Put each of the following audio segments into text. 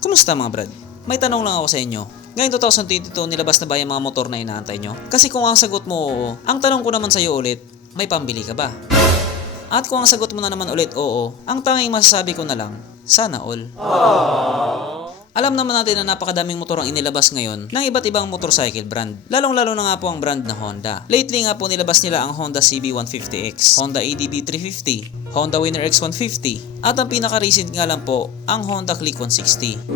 Kumusta mga brad? May tanong lang ako sa inyo. Ngayong 2022, nilabas na ba yung mga motor na inaantay nyo? Kasi kung ang sagot mo oo, ang tanong ko naman sa'yo ulit, may pambili ka ba? At kung ang sagot mo na naman ulit oo, ang tanging masasabi ko na lang, sana all. Alam naman natin na napakadaming motor ang inilabas ngayon ng iba't ibang motorcycle brand. Lalong-lalo na nga po ang brand na Honda. Lately nga po nilabas nila ang Honda CB150X, Honda ADB 350, Honda Winner X150, at ang pinaka-recent nga lang po, ang Honda Click 160.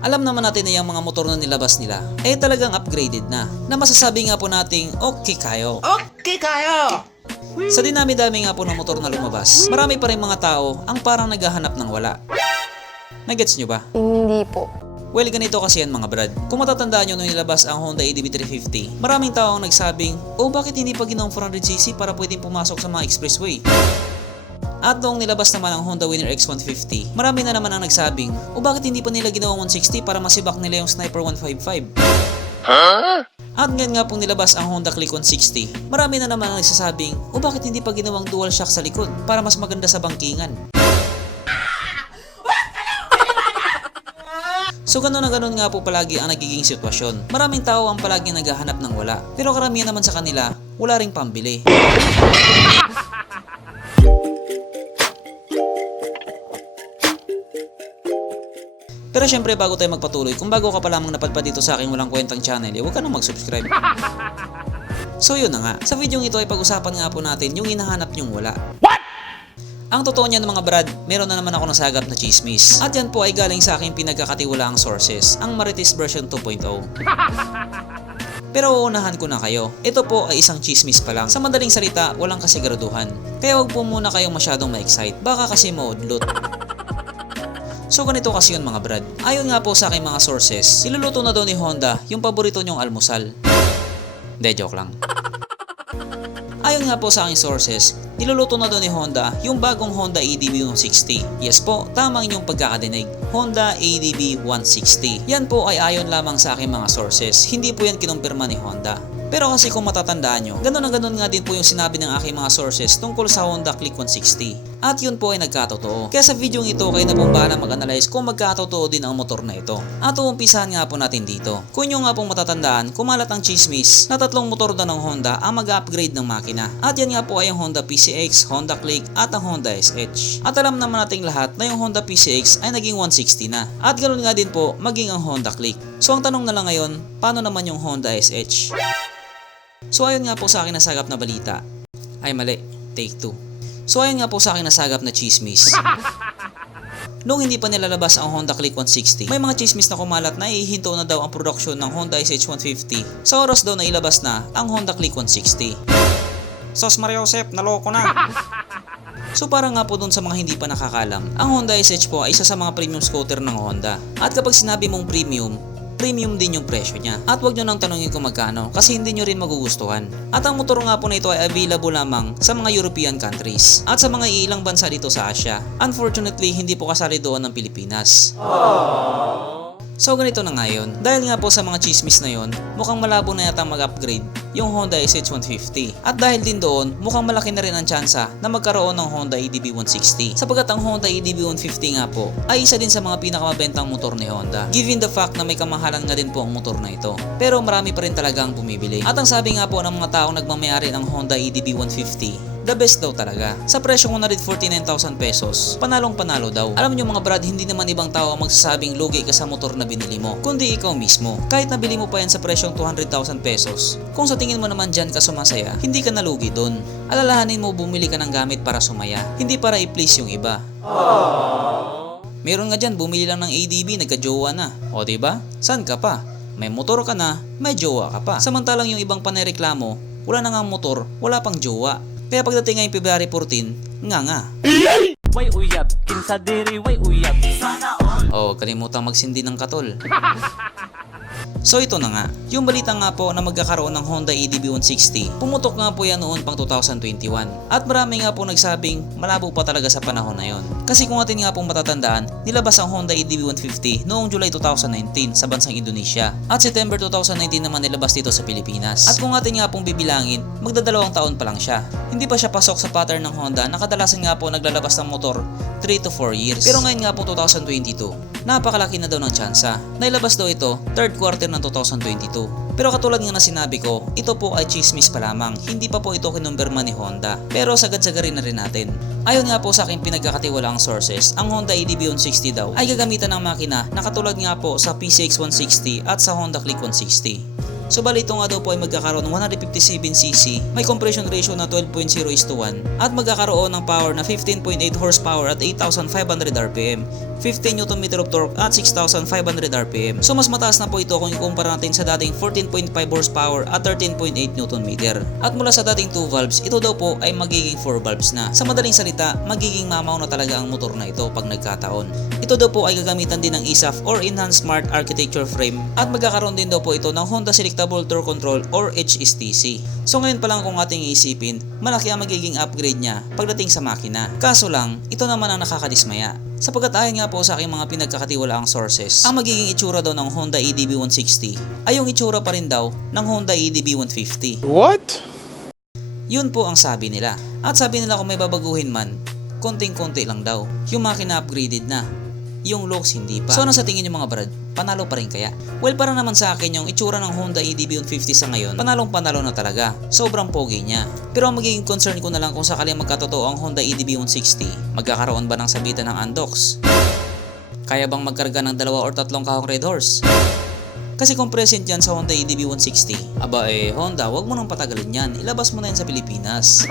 Alam naman natin na yung mga motor na nilabas nila ay talagang upgraded na masasabi nga po nating okay kayo. Okay kayo! Sa dinami-dami nga po ng motor na lumabas, marami pa rin mga tao ang parang naghahanap ng wala. Nagets nyo ba? Hindi po. Well, ganito kasi yan mga brad. Kung matatandaan nyo nung nilabas ang Honda ADB 350, maraming tao ang nagsabing, bakit hindi pa ginawang 400cc para pwedeng pumasok sa mga expressway? At noong nilabas naman ang Honda Winner X150, marami na naman ang nagsabing, bakit hindi pa nila ginawang 160 para masibak nila yung Sniper 155? At ngayon nga pong nilabas ang Honda Click 160, marami na naman ang nagsasabing, bakit hindi pa ginawang dual shock sa likod para mas maganda sa bangkingan? So gano'n na gano'n nga po palagi ang nagiging sitwasyon. Maraming tao ang palagi naghahanap ng wala. Pero karamihan naman sa kanila, wala ring pambili. Pero syempre bago tayo magpatuloy, kung bago ka pa lamang napadpad dito sa aking walang kwentang channel, huwag ka nang mag-subscribe. So yun na nga, sa video ito ay pag-usapan nga po natin yung hinahanap nyong wala. Ang totoo niyan mga brad, meron na naman ako nasagap na chismis. At yan po ay galing sa aking pinagkakatiwalaang sources, ang Marites version 2.0. Pero uunahan ko na kayo, ito po ay isang chismis pa lang. Sa madaling salita, walang kasiguraduhan. Kaya wag po muna kayong masyadong ma-excite, baka kasi maudlot. So ganito kasi yun mga brad. Ayon nga po sa aking mga sources, iluluto na daw ni Honda yung paborito nyong almusal. De, joke lang. Ayon nga po sa aking sources, niluluto na daw ni Honda yung bagong Honda ADB 160. Yes po, tamang inyong pagkakadinig. Honda ADB 160. Yan po ay ayon lamang sa aking mga sources. Hindi po yan kinumpirma ni Honda. Pero kasi kung matatandaan nyo, ganun na ganun nga din po yung sinabi ng aking mga sources tungkol sa Honda Click 160. At yun po ay nagkatotoo. Kaya sa video ito, kayo na pong bahala mag-analyze kung magkatotoo din ang motor na ito. At uumpisahan nga po natin dito. Kung nyo nga pong matatandaan, kumalat ang chismis na tatlong motor na ng Honda ang mag-upgrade ng makina. At yan nga po ay ang Honda PCX, Honda Click at ang Honda SH. At alam naman nating lahat na yung Honda PCX ay naging 160 na. At ganoon nga din po maging ang Honda Click. So ang tanong na lang ngayon, paano naman yung Honda SH? So ayon nga po sa akin nasagap na balita. Ay mali, take 2. So ayon nga po sa akin nasagap na chismis. Noong hindi pa nilalabas ang Honda Click 160, may mga chismis na kumalat na ihinto na daw ang produksyon ng Honda SH150 sa oras daw na ilabas na ang Honda Click 160. Sos Mario Josep, naloko na! So para nga po dun sa mga hindi pa nakakalam, ang Honda SH po ay isa sa mga premium scooter ng Honda. At kapag sinabi mong premium din yung presyo niya. At wag nyo nang tanongin kung magkano kasi hindi nyo rin magugustuhan. At ang motor nga po na ito ay available lamang sa mga European countries at sa mga ilang bansa dito sa Asia. Unfortunately, hindi po kasali doon ng Pilipinas. So ganito na nga yun. Dahil nga po sa mga chismis na yun, mukhang malabo na yata mag-upgrade yung Honda SH150. At dahil din doon, mukhang malaki na rin ang tsansa na magkaroon ng Honda ADB 160. Sapagkat ang Honda ADB 150 nga po ay isa din sa mga pinakamabentang motor ni Honda. Given the fact na may kamahalan nga din po ang motor na ito. Pero marami pa rin talaga ang bumibili. At ang sabi nga po ng mga taong nagmamayari ng Honda ADB 150, the best daw talaga. Sa presyong 149,000 pesos, panalong panalo daw. Alam nyo mga brad, hindi naman ibang tao ang magsasabing lugi ka sa motor na binili mo, kundi ikaw mismo. Kahit nabili mo pa yan sa presyong 200,000 pesos, kung sa tingin mo naman dyan ka sumasaya, hindi ka nalugi dun. Alalahanin mo bumili ka ng gamit para sumaya, hindi para i-please yung iba. Meron nga dyan, bumili lang ng ADB, nagka-jowa na. O diba? San ka pa? May motor ka na, may jowa ka pa. Samantalang yung ibang panereklamo, wala na nga motor, wala pang jowa. Kaya pagdating ngayong February 14, nga. Way uyab, kinsa diri way uyab. Oh, kalimutang magsindi ng katol. So ito na nga, yung balita nga po na magkakaroon ng Honda EDV 160, pumutok nga po yan noon pang 2021. At marami nga po nagsabing malabo pa talaga sa panahon na yon. Kasi kung atin nga pong matatandaan, nilabas ang Honda EDV 150 noong July 2019 sa bansang Indonesia. At September 2019 naman nilabas dito sa Pilipinas. At kung atin nga pong bibilangin, magdadalawang taon pa lang siya. Hindi pa siya pasok sa pattern ng Honda na kadalasan nga po naglalabas ng motor 3 to 4 years. Pero ngayon nga po 2022, napakalaki na daw ng tsansa. Nailabas daw ito 3rd quarter ng 2022. Pero katulad nga na sinabi ko, ito po ay chismis pa lamang, hindi pa po ito kinumpirma ni Honda. Pero sagad-sagarin na rin natin. Ayon nga po sa aking pinagkakatiwalaang sources, ang Honda EDV 160 daw ay gagamitan ng makina na katulad nga po sa PCX 160 at sa Honda Click 160. So bali ito nga daw po ay magkakaroon ng 157cc, may compression ratio na 12.0:1 at magkakaroon ng power na 15.8 horsepower at 8,500 RPM, 15 Nm of torque at 6,500 RPM. So mas mataas na po ito kung ikumpara natin sa dating 14.5 horsepower at 13.8 Nm. At mula sa dating 2 valves, ito daw po ay magiging 4 valves na. Sa madaling salita, magiging mamaw na talaga ang motor na ito pag nagkataon. Ito daw po ay gagamitan din ng ESAF or Enhanced Smart Architecture Frame at magkakaroon din daw po ito ng Honda Selectable Torque Control or HSTC. So ngayon pa lang kung ating iisipin, malaki ang magiging upgrade niya pagdating sa makina. Kaso lang, ito naman ang nakakadismaya. Sapagkat ayon nga po sa aking mga pinagkakatiwalaang sources, ang magiging itsura daw ng Honda EDV 160 ay yung itsura pa rin daw ng Honda EDV 150. What? Yun po ang sabi nila. At sabi nila kung may babaguhin man, konting-konti lang daw. Yung makina upgraded na. Yung looks hindi pa. So ano sa tingin nyo mga brad? Panalo pa rin kaya? Well, para naman sa akin yung itsura ng Honda EDV 150 sa ngayon, panalong-panalo na talaga. Sobrang pogi niya. Pero ang magiging concern ko na lang kung sakaling magkatotoo ang Honda EDV 160, magkakaroon ba ng sabitan ng undox? Kaya bang magkarga ng 2 or 3 kahong Red Horse? Kasi kung present yan sa Honda EDV 160, aba Honda, wag mo nang patagalin yan. Ilabas mo na yan sa Pilipinas.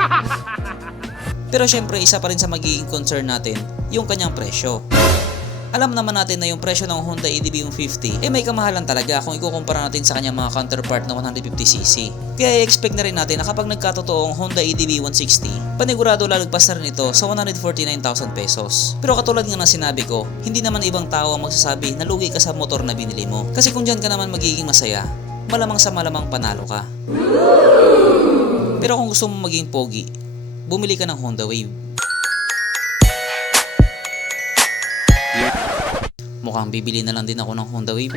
Pero syempre, isa pa rin sa magiging concern natin, yung kanyang presyo. Alam naman natin na yung presyo ng Honda EDV 150 may kamahalan talaga kung ikukumpara natin sa kanyang mga counterpart na 150cc. Kaya i-expect na rin natin na kapag nagkatotoo ang Honda EDV 160, panigurado lalagpas na rin ito sa 149,000 pesos. Pero katulad nga ng sinabi ko, hindi naman ibang tao ang magsasabi na lugi ka sa motor na binili mo. Kasi kung dyan ka naman magiging masaya, malamang sa malamang panalo ka. Pero kung gusto mo maging pogi, bumili ka ng Honda Wave. Mukhang bibili na lang din ako ng Honda Wave.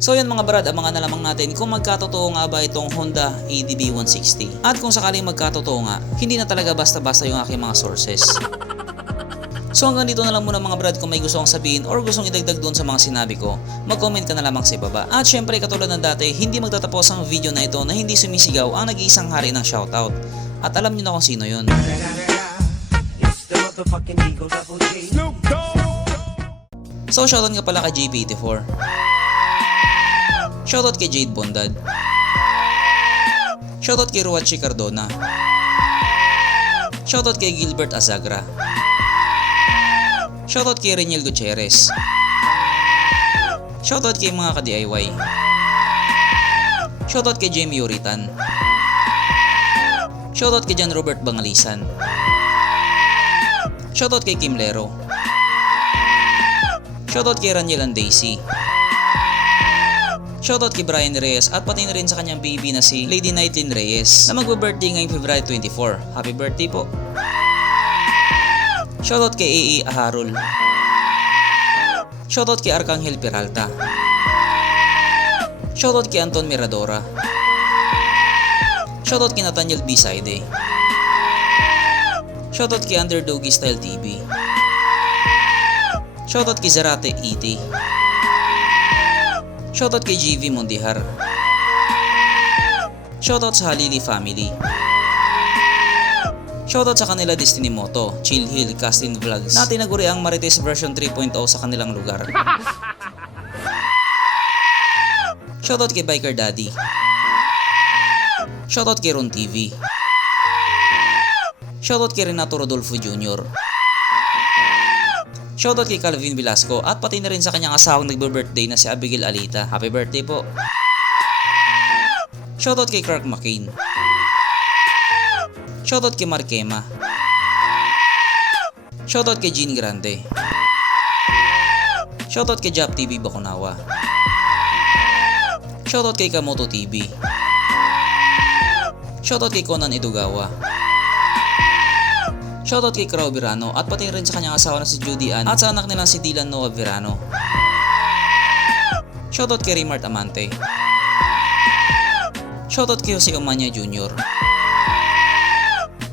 So yan mga brad, abangan na lamang natin kung magkatotoo nga ba itong Honda EDV 160. At kung sakaling magkatotoo nga, hindi na talaga basta-basta yung aking mga sources. So hanggang dito na lang muna mga brad. Kung may gusto kong sabihin or gustong idagdag doon sa mga sinabi ko, mag-comment ka na lamang sa ibaba. At syempre katulad ng dati, hindi magtatapos ang video na ito na hindi sumisigaw ang nag-iisang hari ng shoutout. At alam niyo na kung sino yun. So shoutout nga pala kay JP84. Shoutout kay Jade Bondad. Shoutout kay Ruachi Cardona. Shoutout kay Gilbert Azagra. Shoutout kay Reniel Gutierrez. Shoutout kay mga ka-DIY. Shoutout kay Jamie Uritan. Shoutout kay John Robert Bangalisan. Shoutout kay Kim Lero. Shoutout kay Raniel and Daisy. Shoutout kay Brian Reyes at pati na rin sa kanyang baby na si Lady Nightlin Reyes na magbe-birthday ngayong February 24. Happy birthday po! Shoutout kay A.A. Aharul. Shoutout kay Arcangel Peralta. Shoutout kay Anton Miradora. Shoutout kay Nathaniel B. Saide. Shoutout kay Underdoggy Style TV. Shoutout kay Zarate E.T. Shoutout kay GV Mondihar. Shoutout sa Halili family. Shoutout sa kanila Destiny Moto, Chill Hill, Castin Vlogs na tinaguri ang Marites version 3.0 sa kanilang lugar. Shoutout kay Biker Daddy. Shoutout kay Ron TV. Shoutout kay Renato Rodolfo Jr. Shoutout kay Calvin Velasco at pati na rin sa kanyang asawang nagbe-birthday na si Abigail Alita. Happy birthday po! Shoutout kay Clark McCain. Shoutout kay Markema. Shoutout kay Jean Grande. Shoutout kay Jap TV Bakunawa. Shoutout kay Kamoto TV. Shoutout kay Conan Idogawa. Shoutout kay Crow Virano at pati rin sa kanyang asawa na si Judy Ann at sa anak nilang si Dylan Noah Virano. Shoutout kay Raymart Amante. Shoutout kay Jose Omania Jr.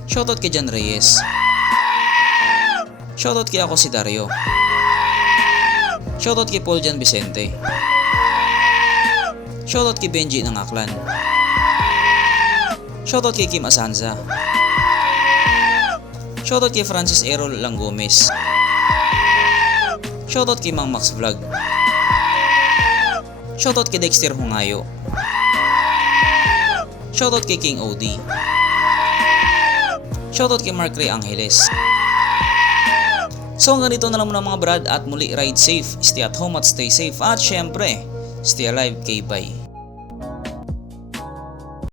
Shoutout kay Jan Reyes. Shoutout kay ako si Dario. Shoutout kay Paul Jan Vicente. Shoutout kay Benji ng Aklan. Shoutout kay Kim Asanza. Shoutout kay Francis Errol Langomes. Shoutout kay Mang Max Vlog. Shoutout kay Dexter Hungayo. Shoutout kay King OD. Shoutout kay Mark Ray Angeles. So hanggang dito na lang muna mga brad at muli ride safe, stay at home at stay safe at syempre, stay alive, K-bye.